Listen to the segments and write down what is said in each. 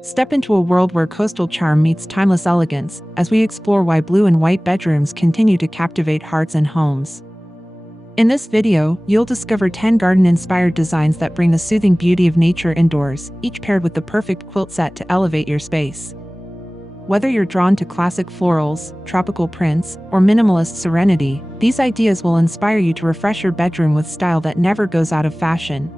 Step into a world where coastal charm meets timeless elegance, as we explore why blue and white bedrooms continue to captivate hearts and homes. In this video, you'll discover 10 garden-inspired designs that bring the soothing beauty of nature indoors, each paired with the perfect quilt set to elevate your space. Whether you're drawn to classic florals, tropical prints, or minimalist serenity, these ideas will inspire you to refresh your bedroom with style that never goes out of fashion.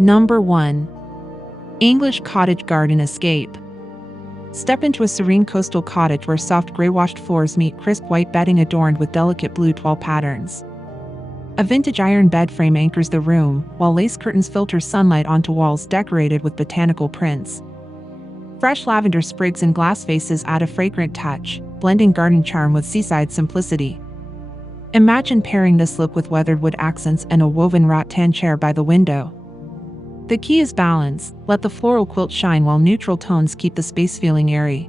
Number 1. English Cottage Garden Escape. Step into a serene coastal cottage where soft gray-washed floors meet crisp white bedding adorned with delicate blue twill patterns. A vintage iron bed frame anchors the room, while lace curtains filter sunlight onto walls decorated with botanical prints. Fresh lavender sprigs and glass vases add a fragrant touch, blending garden charm with seaside simplicity. Imagine pairing this look with weathered wood accents and a woven rattan chair by the window. The key is balance. Let the floral quilt shine while neutral tones keep the space feeling airy.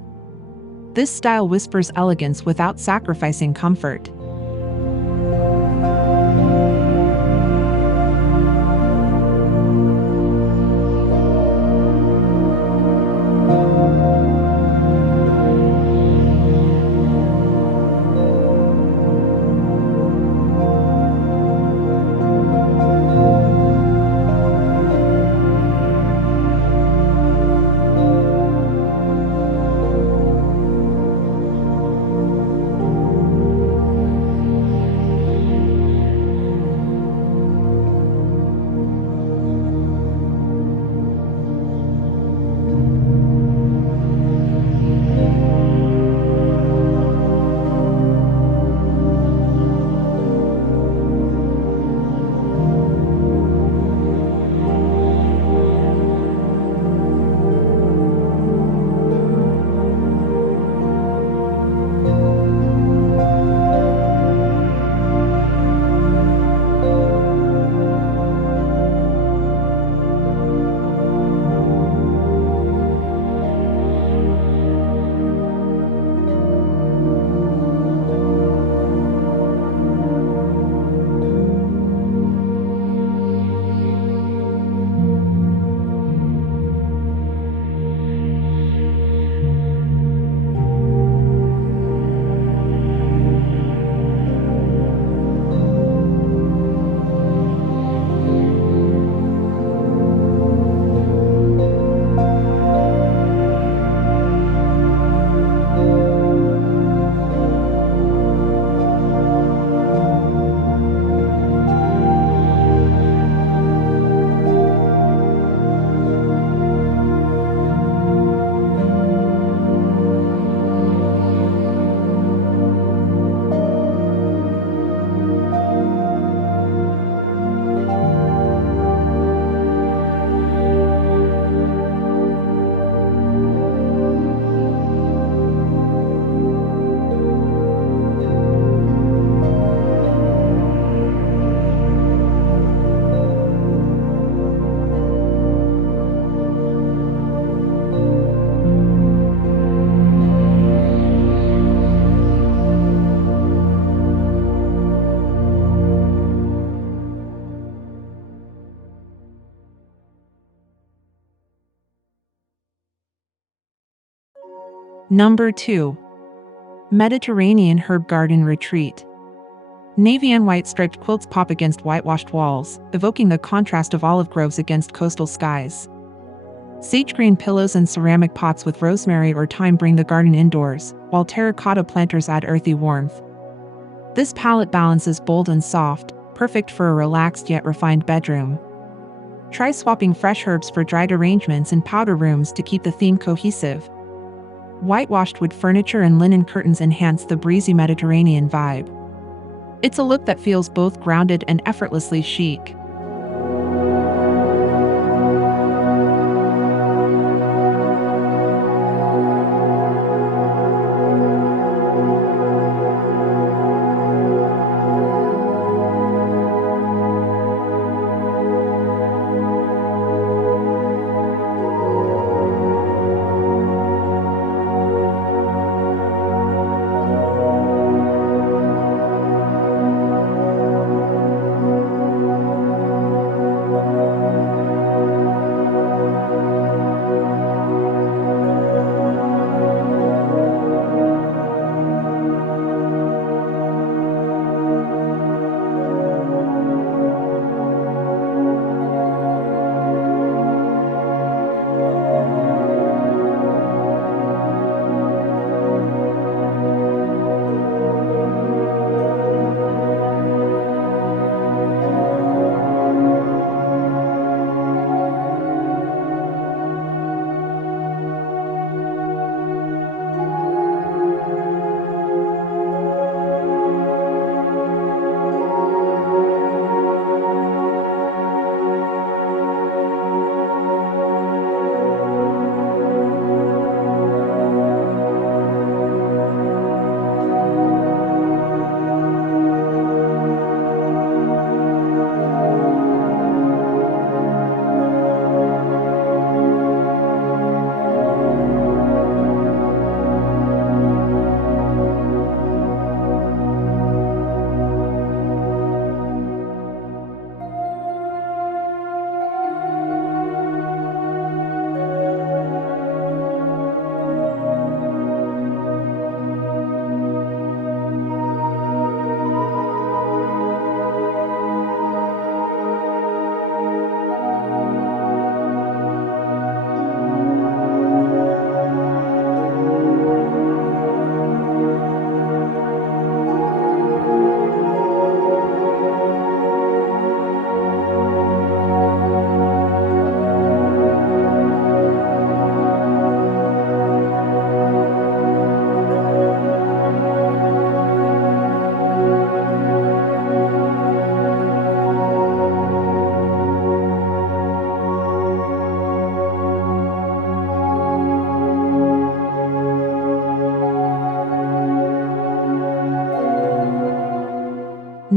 This style whispers elegance without sacrificing comfort. Number 2. Mediterranean Herb Garden Retreat. Navy and white striped quilts pop against whitewashed walls, evoking the contrast of olive groves against coastal skies. Sage green pillows and ceramic pots with rosemary or thyme bring the garden indoors, while terracotta planters add earthy warmth. This palette balance is bold and soft, perfect for a relaxed yet refined bedroom. Try swapping fresh herbs for dried arrangements in powder rooms to keep the theme cohesive. Whitewashed wood furniture and linen curtains enhance the breezy Mediterranean vibe. It's a look that feels both grounded and effortlessly chic.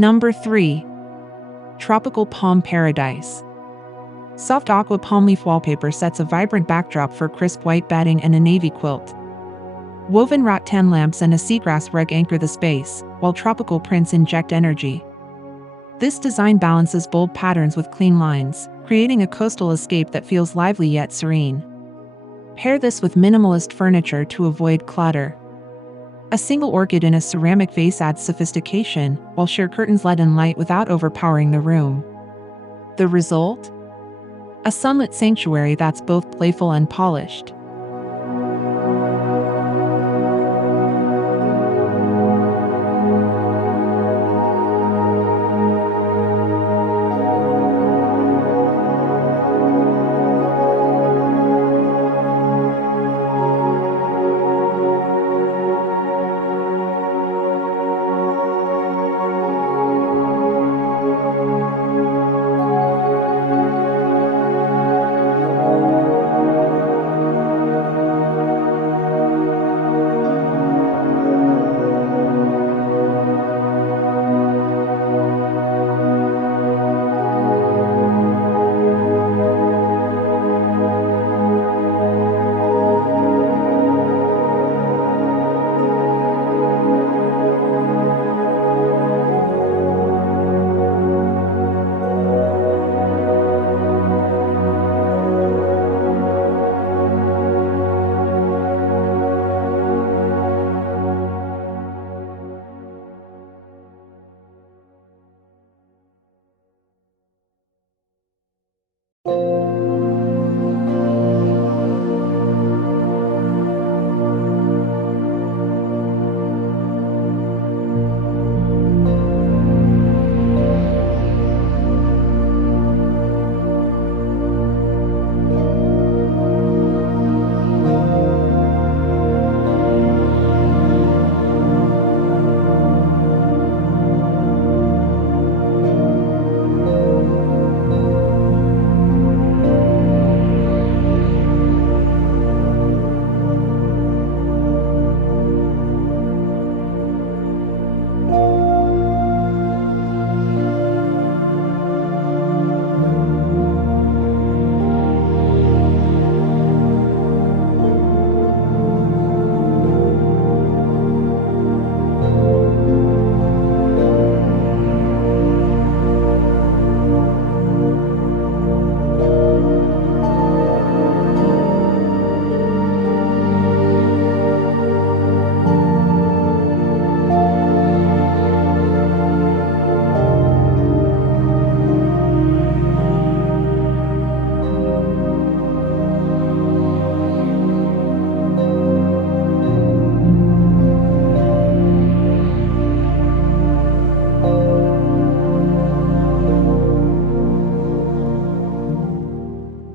Number 3. Tropical Palm Paradise. Soft aqua palm leaf wallpaper sets a vibrant backdrop for crisp white bedding and a navy quilt. Woven rattan lamps and a seagrass rug anchor the space, while tropical prints inject energy. This design balances bold patterns with clean lines, creating a coastal escape that feels lively yet serene. Pair this with minimalist furniture to avoid clutter. A single orchid in a ceramic vase adds sophistication, while sheer curtains let in light without overpowering the room. The result? A sunlit sanctuary that's both playful and polished.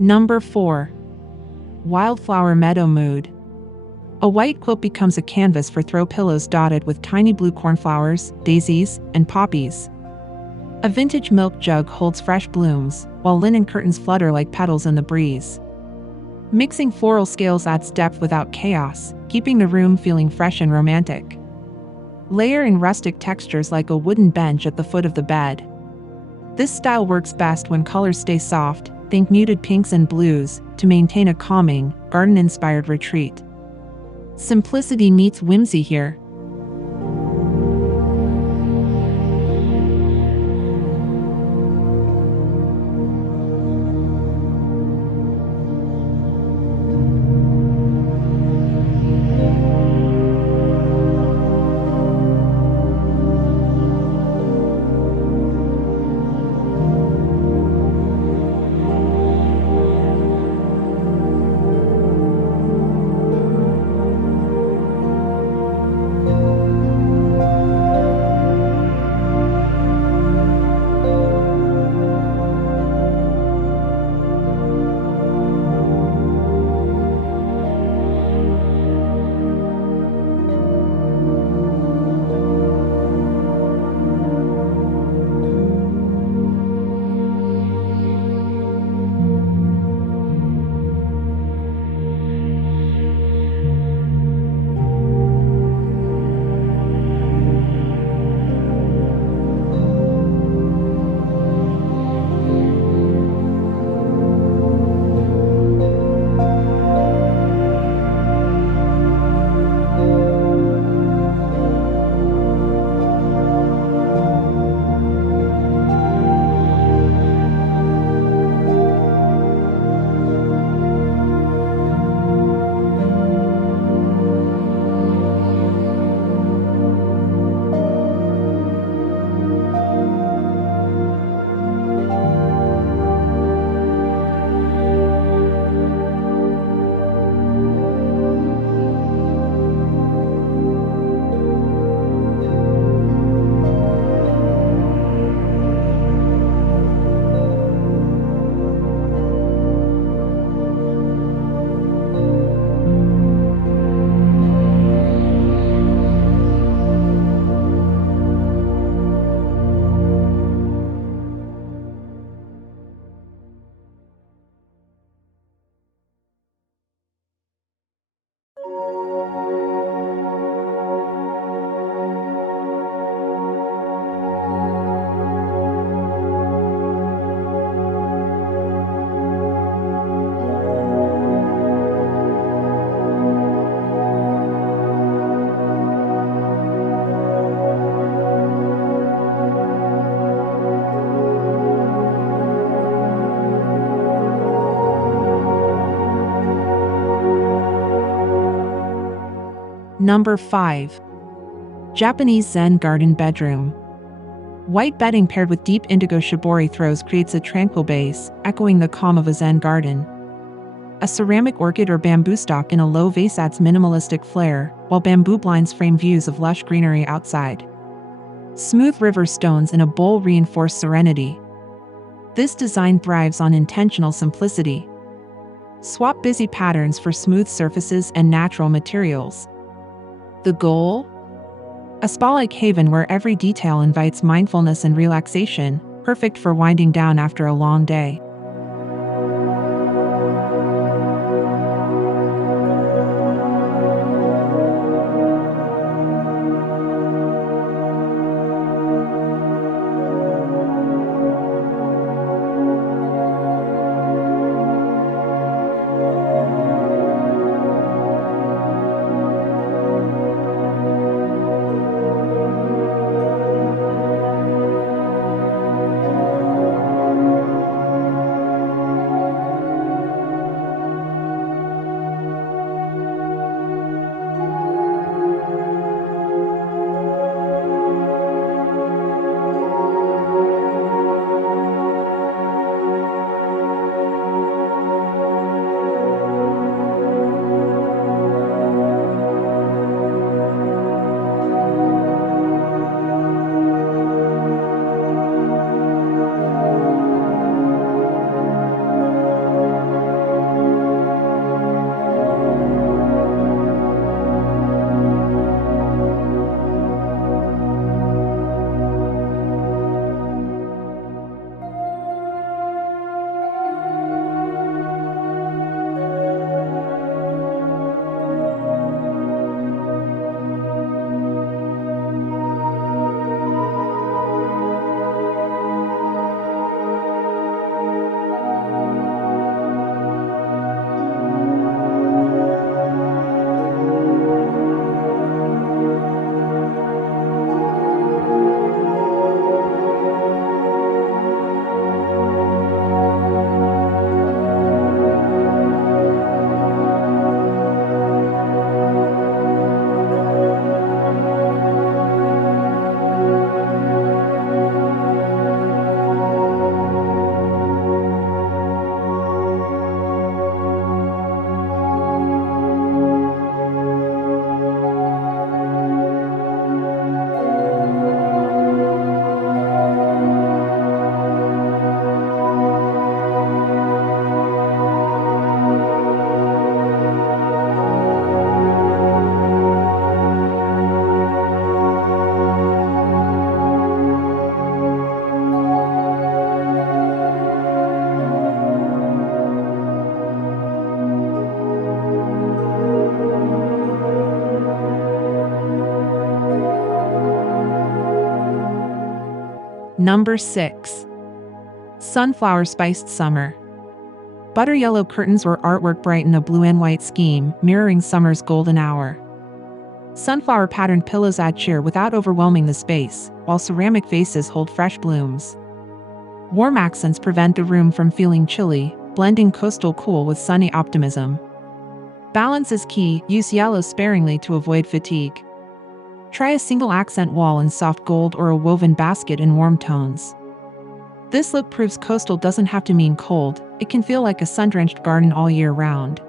Number 4. Wildflower Meadow Mood. A white quilt becomes a canvas for throw pillows dotted with tiny blue cornflowers, daisies, and poppies. A vintage milk jug holds fresh blooms, while linen curtains flutter like petals in the breeze. Mixing floral scales adds depth without chaos, keeping the room feeling fresh and romantic. Layer in rustic textures like a wooden bench at the foot of the bed. This style works best when colors stay soft, think muted pinks and blues, to maintain a calming, garden-inspired retreat. Simplicity meets whimsy here. Number 5. Japanese Zen Garden Bedroom. White bedding paired with deep indigo shibori throws creates a tranquil base, echoing the calm of a Zen garden. A ceramic orchid or bamboo stalk in a low vase adds minimalistic flair, while bamboo blinds frame views of lush greenery outside. Smooth river stones in a bowl reinforce serenity. This design thrives on intentional simplicity. Swap busy patterns for smooth surfaces and natural materials. The goal? A spa-like haven where every detail invites mindfulness and relaxation, perfect for winding down after a long day. Number 6. Sunflower Spiced Summer. Butter yellow curtains or artwork brighten a blue and white scheme, mirroring summer's golden hour. Sunflower patterned pillows add cheer without overwhelming the space, while ceramic vases hold fresh blooms. Warm accents prevent the room from feeling chilly, blending coastal cool with sunny optimism. Balance is key, use yellow sparingly to avoid fatigue. Try a single accent wall in soft gold or a woven basket in warm tones. This look proves coastal doesn't have to mean cold, it can feel like a sun-drenched garden all year round.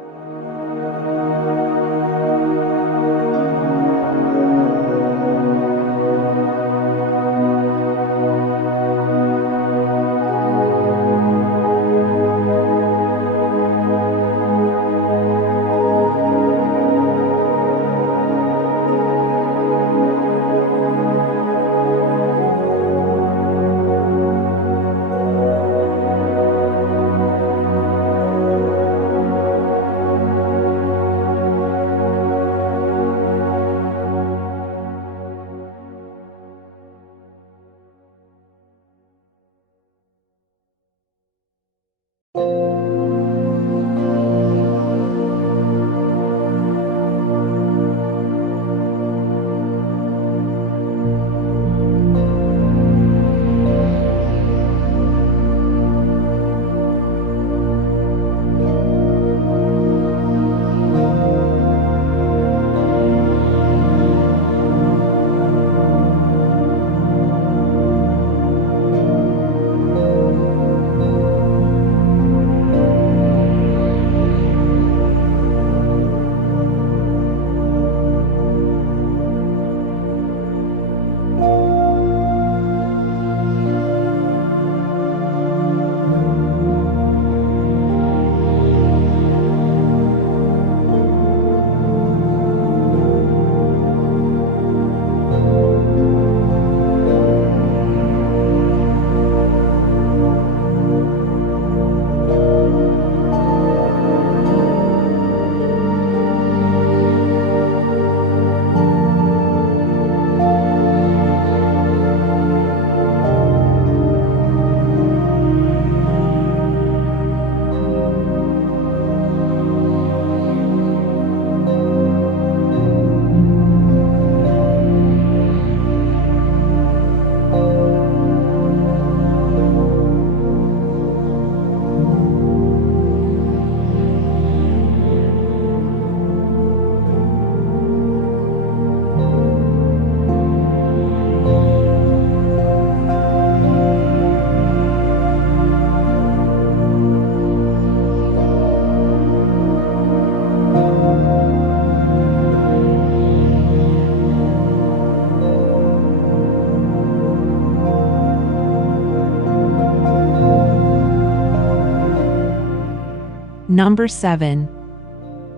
Number 7.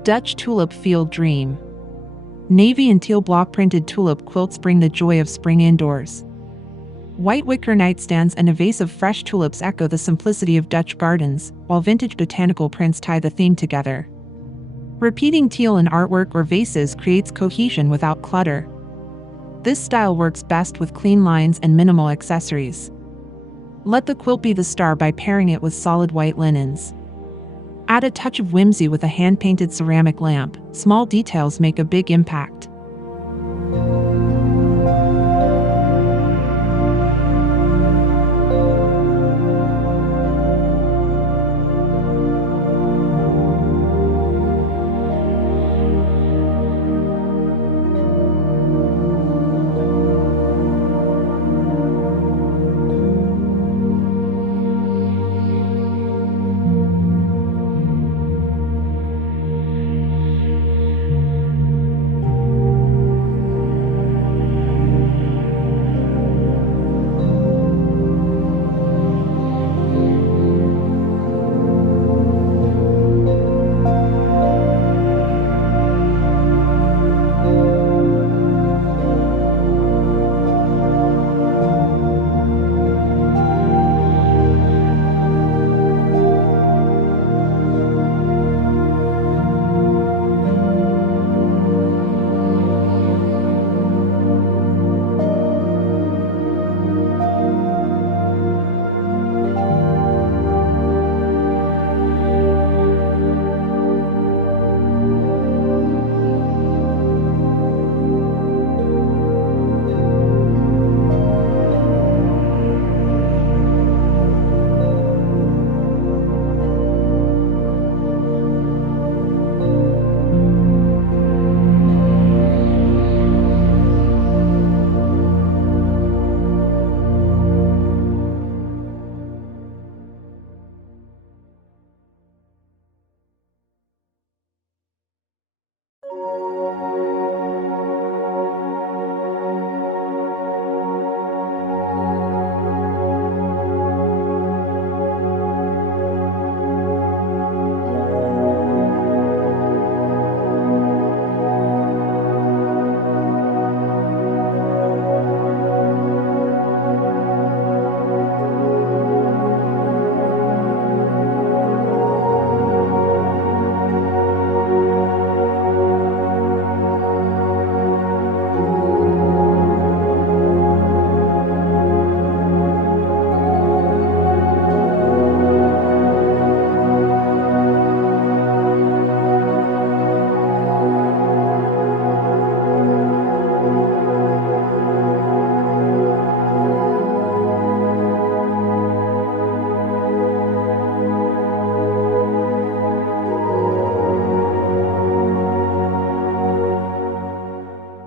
Dutch Tulip Field Dream. Navy and teal block printed tulip quilts bring the joy of spring indoors. White wicker nightstands and a vase of fresh tulips echo the simplicity of Dutch gardens, while vintage botanical prints tie the theme together. Repeating teal in artwork or vases creates cohesion without clutter. This style works best with clean lines and minimal accessories. Let the quilt be the star by pairing it with solid white linens. Add a touch of whimsy with a hand-painted ceramic lamp. Small details make a big impact.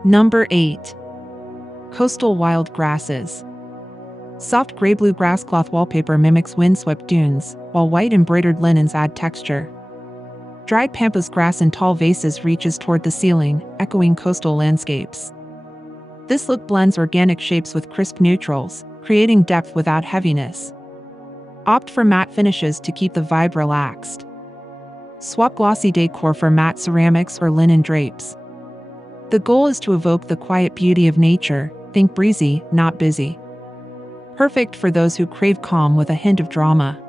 Number 8. Coastal Wild Grasses. Soft gray-blue grasscloth wallpaper mimics windswept dunes, while white embroidered linens add texture. Dried pampas grass in tall vases reaches toward the ceiling, echoing coastal landscapes. This look blends organic shapes with crisp neutrals, creating depth without heaviness. Opt for matte finishes to keep the vibe relaxed. Swap glossy decor for matte ceramics or linen drapes. The goal is to evoke the quiet beauty of nature. Think breezy, not busy. Perfect for those who crave calm with a hint of drama.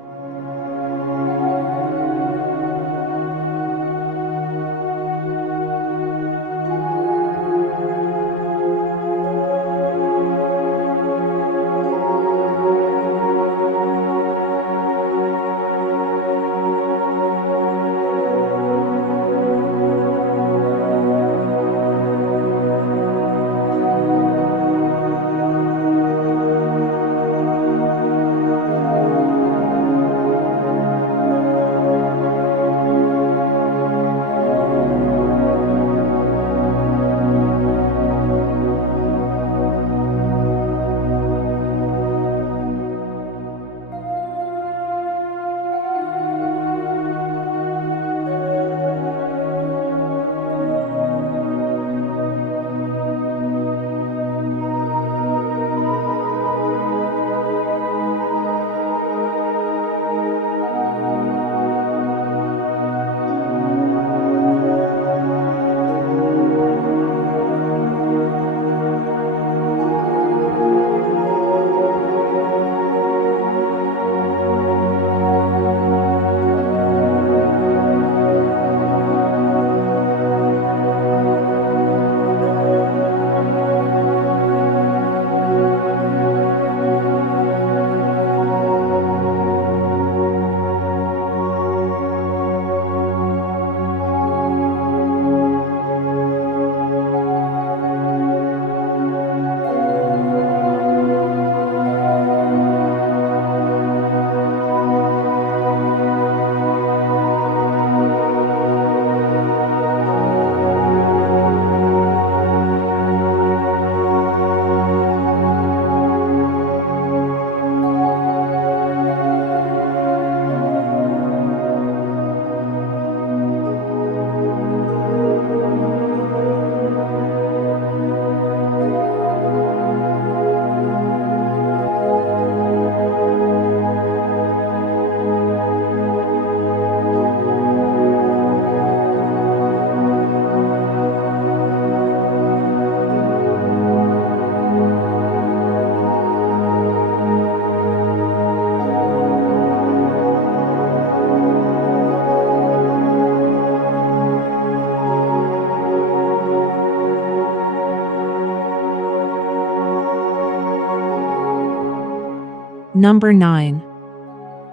Number 9.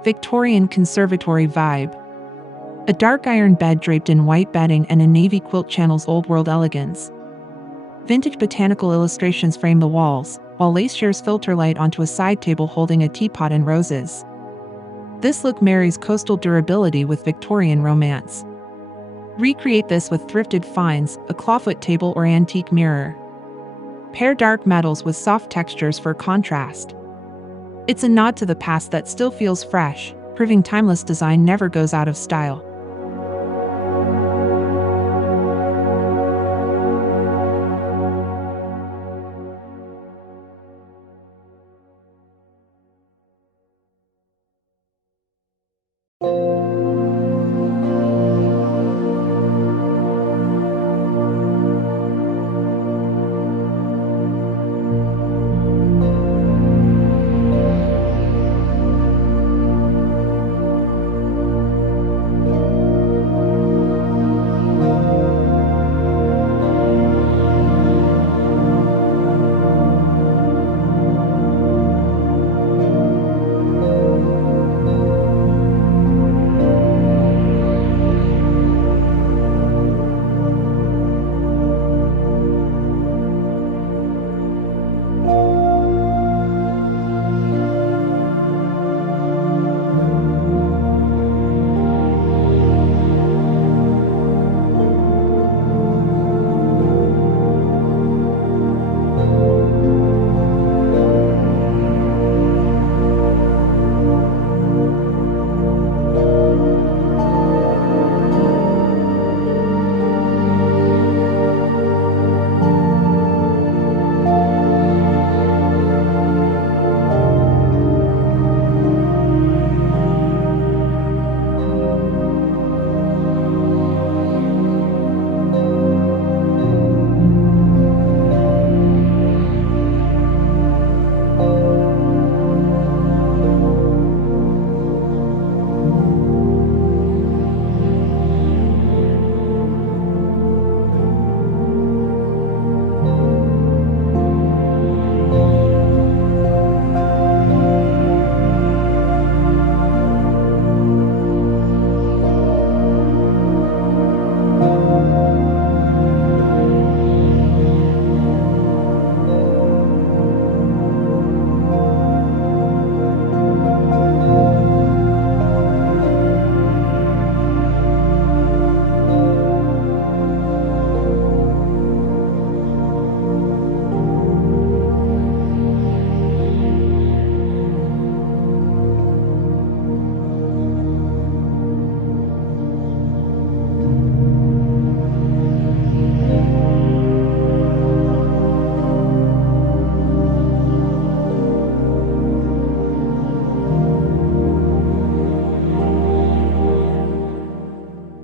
Victorian Conservatory Vibe. A dark iron bed draped in white bedding and a navy quilt channels old-world elegance. Vintage botanical illustrations frame the walls, while lace shears filter light onto a side table holding a teapot and roses. This look marries coastal durability with Victorian romance. Recreate this with thrifted finds, a clawfoot table or antique mirror. Pair dark metals with soft textures for contrast. It's a nod to the past that still feels fresh, proving timeless design never goes out of style.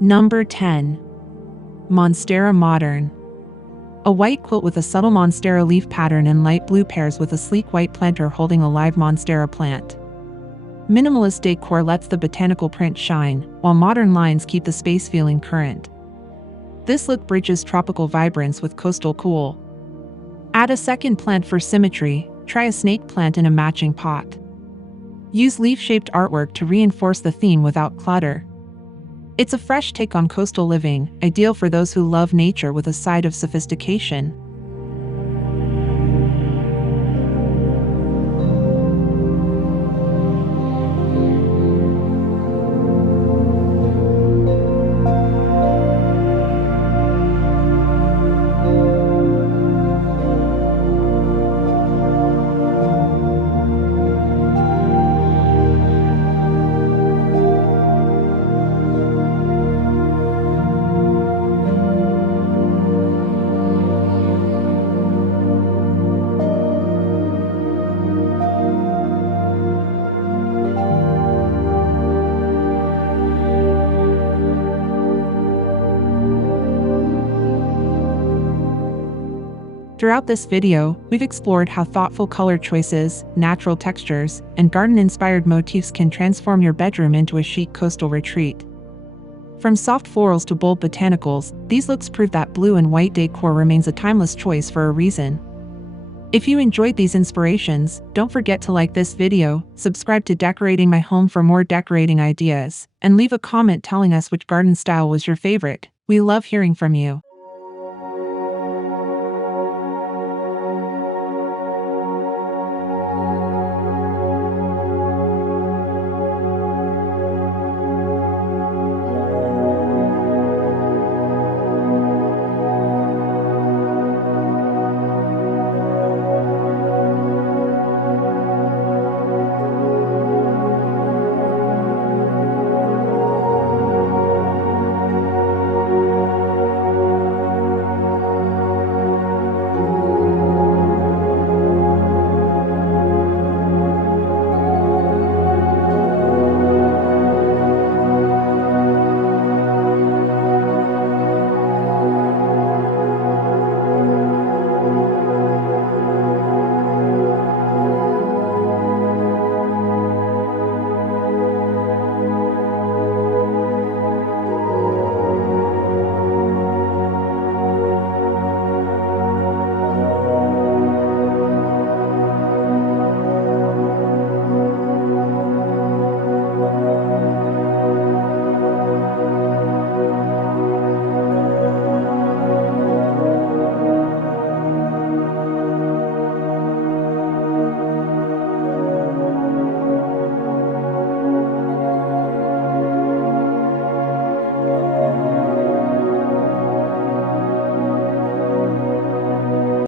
Number 10. Monstera Modern. A white quilt with a subtle monstera leaf pattern and light blue pairs with a sleek white planter holding a live monstera plant. Minimalist decor lets the botanical print shine, while modern lines keep the space feeling current. This look bridges tropical vibrance with coastal cool. Add a second plant for symmetry, try a snake plant in a matching pot. Use leaf-shaped artwork to reinforce the theme without clutter. It's a fresh take on coastal living, ideal for those who love nature with a side of sophistication. Throughout this video, we've explored how thoughtful color choices, natural textures, and garden-inspired motifs can transform your bedroom into a chic coastal retreat. From soft florals to bold botanicals, these looks prove that blue and white decor remains a timeless choice for a reason. If you enjoyed these inspirations, don't forget to like this video, subscribe to Decorating My Home for more decorating ideas, and leave a comment telling us which garden style was your favorite. We love hearing from you.